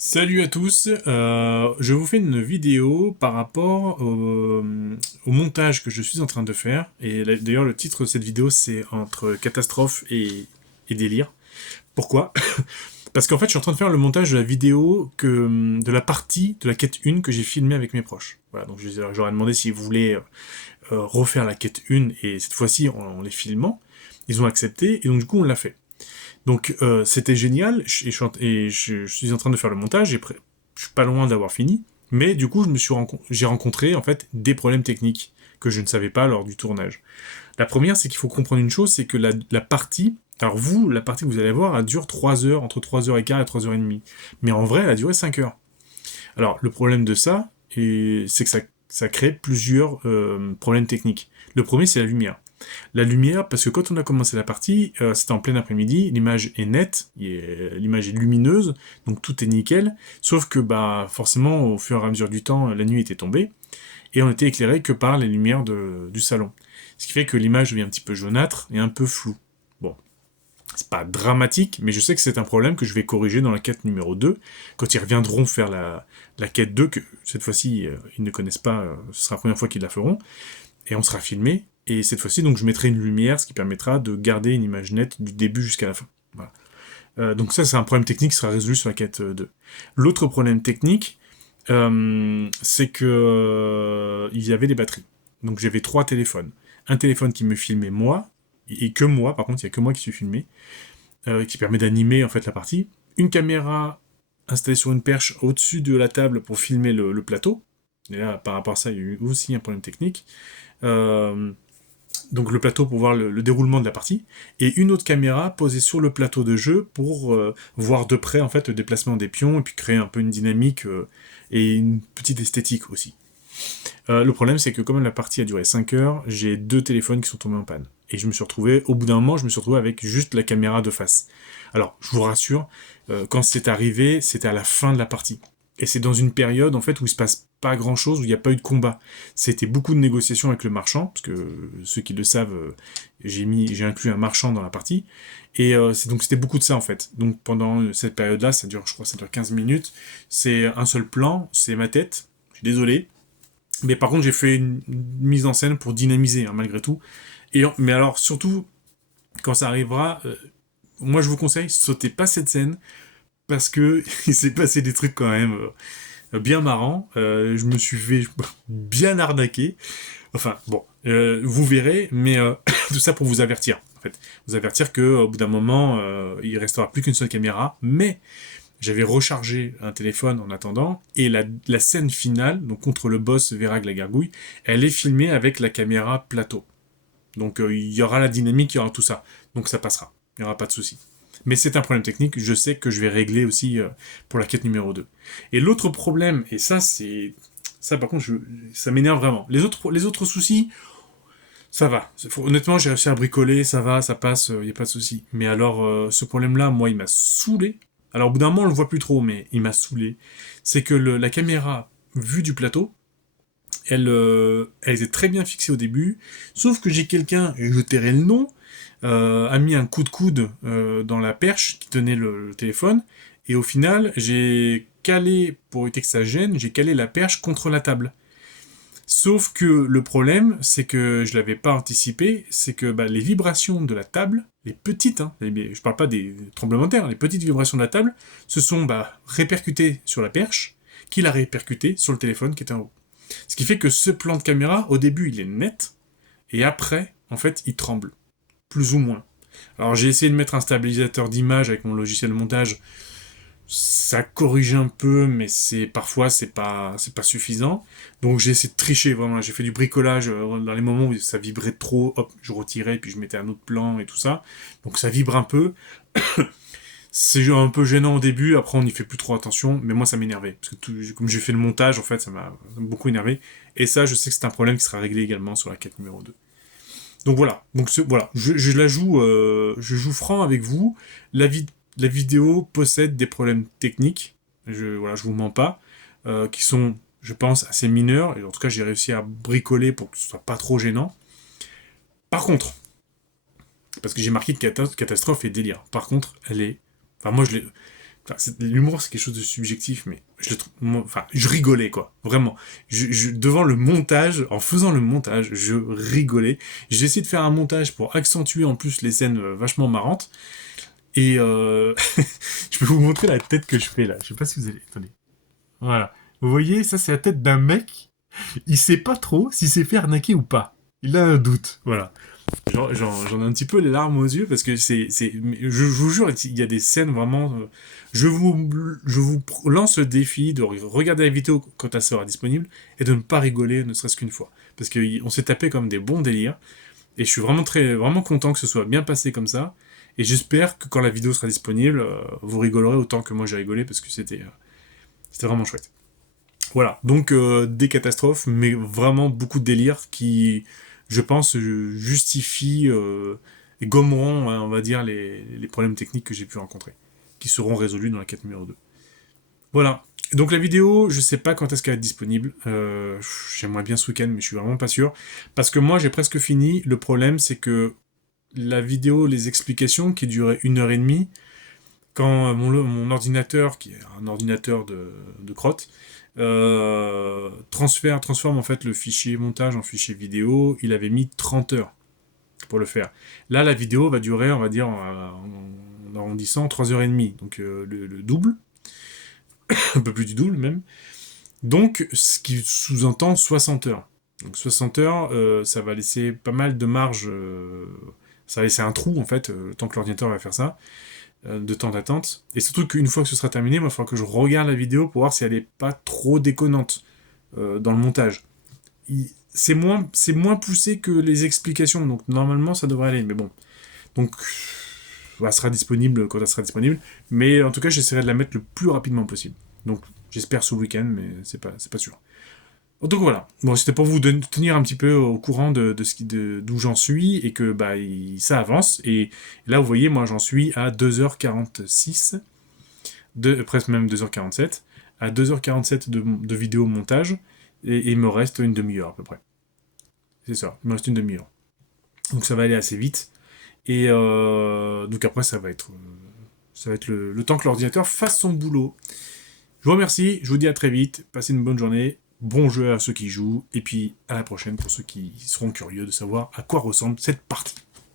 Salut à tous, je vous fais une vidéo par rapport au montage que je suis en train de faire. Et d'ailleurs le titre de cette vidéo c'est entre catastrophe et délire. Pourquoi? Parce qu'en fait je suis en train de faire le montage de la vidéo de la partie de la quête 1 que j'ai filmée avec mes proches. Voilà, donc j'aurais demandé s'ils voulaient refaire la quête 1 et cette fois-ci en les filmant. Ils ont accepté et donc du coup on l'a fait. Donc c'était génial, et je suis en train de faire le montage, je suis pas loin d'avoir fini, mais du coup j'ai rencontré en fait des problèmes techniques que je ne savais pas lors du tournage. La première, c'est qu'il faut comprendre une chose, c'est que la partie, alors vous, la partie que vous allez voir, elle dure 3 heures, entre 3h15 et 3h30, mais en vrai, elle a duré 5 heures. Alors le problème de ça, c'est que ça crée plusieurs problèmes techniques. Le premier, c'est la lumière. La lumière, parce que quand on a commencé la partie, c'était en plein après-midi, l'image est nette, l'image est lumineuse, donc tout est nickel, sauf que bah forcément au fur et à mesure du temps, la nuit était tombée, et on était éclairé que par les lumières du salon. Ce qui fait que l'image devient un petit peu jaunâtre et un peu floue. Bon, c'est pas dramatique, mais je sais que c'est un problème que je vais corriger dans la quête numéro 2, quand ils reviendront faire la quête 2, que cette fois-ci ils ne connaissent pas, ce sera la première fois qu'ils la feront, et on sera filmé. Et cette fois-ci, donc, je mettrai une lumière, ce qui permettra de garder une image nette du début jusqu'à la fin. Voilà. Donc ça, c'est un problème technique qui sera résolu sur la quête 2. L'autre problème technique, c'est que il y avait des batteries. Donc j'avais 3 téléphones. Un téléphone qui me filmait moi, et que moi, par contre, il n'y a que moi qui suis filmé, qui permet d'animer en fait la partie. Une caméra installée sur une perche au-dessus de la table pour filmer le plateau. Et là, par rapport à ça, il y a eu aussi un problème technique. Euh, donc le plateau pour voir le déroulement de la partie, et une autre caméra posée sur le plateau de jeu pour voir de près en fait le déplacement des pions et puis créer un peu une dynamique et une petite esthétique aussi. Le problème c'est que comme la partie a duré 5 heures, j'ai 2 téléphones qui sont tombés en panne. Et je me suis retrouvé, au bout d'un moment, je me suis retrouvé avec juste la caméra de face. Alors, je vous rassure, quand c'est arrivé, c'était à la fin de la partie. Et c'est dans une période en fait où il se passe pas grand chose, où il n'y a pas eu de combat. C'était beaucoup de négociations avec le marchand, parce que ceux qui le savent, j'ai inclus un marchand dans la partie, et donc c'était beaucoup de ça en fait. Donc pendant cette période-là, je crois, ça dure 15 minutes. C'est un seul plan, c'est ma tête. Je suis désolé, mais par contre j'ai fait une mise en scène pour dynamiser hein, malgré tout. Mais alors surtout quand ça arrivera, moi je vous conseille, sautez pas cette scène parce que il s'est passé des trucs quand même bien marrants. Je me suis fait bien arnaquer. Enfin, bon, vous verrez, mais tout ça pour vous avertir. En fait, vous avertir que au bout d'un moment, il restera plus qu'une seule caméra, mais j'avais rechargé un téléphone en attendant, et la scène finale, donc contre le boss Verag la gargouille, elle est filmée avec la caméra plateau. Donc il y aura la dynamique, il y aura tout ça. Donc ça passera, il n'y aura pas de souci. Mais c'est un problème technique, je sais que je vais régler aussi pour la quête numéro 2. Et l'autre problème, et ça c'est... Ça par contre, ça m'énerve vraiment. Les autres soucis, ça va. Honnêtement, j'ai réussi à bricoler, ça va, ça passe, il n'y a pas de souci. Mais alors, ce problème-là, moi, il m'a saoulé. Alors au bout d'un moment, on le voit plus trop, mais il m'a saoulé. C'est que la caméra vue du plateau, elle était très bien fixée au début, sauf que j'ai quelqu'un, et je tairai le nom, a mis un coup de coude dans la perche qui tenait le téléphone, et au final, j'ai calé, pour éviter que ça gêne, j'ai calé la perche contre la table. Sauf que le problème, c'est que je l'avais pas anticipé, c'est que bah, les vibrations de la table, les petites, hein, je parle pas des tremblements de terre, les petites vibrations de la table, se sont répercutées sur la perche, qui l'a répercuté sur le téléphone qui était en haut. Ce qui fait que ce plan de caméra, au début, il est net, et après, en fait, il tremble. Plus ou moins. Alors j'ai essayé de mettre un stabilisateur d'image avec mon logiciel de montage, ça corrige un peu, mais parfois c'est pas suffisant. Donc j'ai essayé de tricher vraiment. J'ai fait du bricolage dans les moments où ça vibrait trop. Hop, je retirais puis je mettais un autre plan et tout ça. Donc ça vibre un peu. C'est un peu gênant au début. Après on n'y fait plus trop attention. Mais moi ça m'énervait parce que comme j'ai fait le montage en fait, ça m'a beaucoup énervé. Et ça, je sais que c'est un problème qui sera réglé également sur la quête numéro 2. Donc voilà. Donc voilà. Je joue franc avec vous. La vie la vidéo possède des problèmes techniques, je vous mens pas, qui sont, je pense, assez mineurs, et en tout cas j'ai réussi à bricoler pour que ce soit pas trop gênant. Par contre, parce que j'ai marqué catastrophe et délire, par contre, elle est... Enfin moi je l'ai... L'humour, c'est quelque chose de subjectif, mais je rigolais, quoi. Vraiment. Devant le montage, en faisant le montage, je rigolais. J'ai essayé de faire un montage pour accentuer en plus les scènes vachement marrantes. Et je peux vous montrer la tête que je fais là. Je sais pas si vous allez... Attendez. Voilà. Vous voyez, ça c'est la tête d'un mec. Il sait pas trop s'il s'est fait arnaquer ou pas. Il a un doute. Voilà. J'en ai un petit peu les larmes aux yeux parce que je vous jure, il y a des scènes vraiment. Je vous lance le défi de regarder la vidéo quand elle sera disponible et de ne pas rigoler, ne serait-ce qu'une fois, parce qu'on s'est tapé comme des bons délires et je suis vraiment content que ce soit bien passé comme ça. Et j'espère que quand la vidéo sera disponible, vous rigolerez autant que moi j'ai rigolé parce que c'était vraiment chouette. Voilà, donc des catastrophes, mais vraiment beaucoup de délires qui, je pense, justifient et gommeront, hein, on va dire, les problèmes techniques que j'ai pu rencontrer, qui seront résolus dans la quête numéro 2. Voilà, donc la vidéo, je sais pas quand est-ce qu'elle est disponible, j'aimerais bien ce week-end, mais je suis vraiment pas sûr, parce que moi j'ai presque fini, le problème c'est que la vidéo, les explications, qui duraient 1h30, quand mon ordinateur, qui est un ordinateur de crotte, transforme en fait le fichier montage en fichier vidéo, il avait mis 30 heures pour le faire. Là, la vidéo va durer, on va dire, en arrondissant, 3h30, donc le double, un peu plus du double même. Donc, ce qui sous-entend 60 heures. Donc 60 heures, ça va laisser pas mal de marge, ça va laisser un trou en fait, tant que l'ordinateur va faire ça, de temps d'attente. Et surtout qu'une fois que ce sera terminé, il va falloir que je regarde la vidéo pour voir si elle n'est pas trop déconnante dans le montage. C'est moins poussé que les explications, donc normalement ça devrait aller, mais bon. Donc, elle sera disponible quand elle sera disponible, mais en tout cas j'essaierai de la mettre le plus rapidement possible. Donc j'espère ce week-end, mais c'est pas sûr. Donc voilà, bon, c'était pour vous tenir un petit peu au courant d'où j'en suis, et que ça avance, et là vous voyez, moi j'en suis à 2h46, presque même 2h47, à 2h47 de vidéo montage, et il me reste une demi-heure à peu près. C'est ça, il me reste une demi-heure. Donc ça va aller assez vite, et donc après ça va être le temps que l'ordinateur fasse son boulot. Je vous remercie, je vous dis à très vite, passez une bonne journée, bon jeu à ceux qui jouent, et puis à la prochaine pour ceux qui seront curieux de savoir à quoi ressemble cette partie.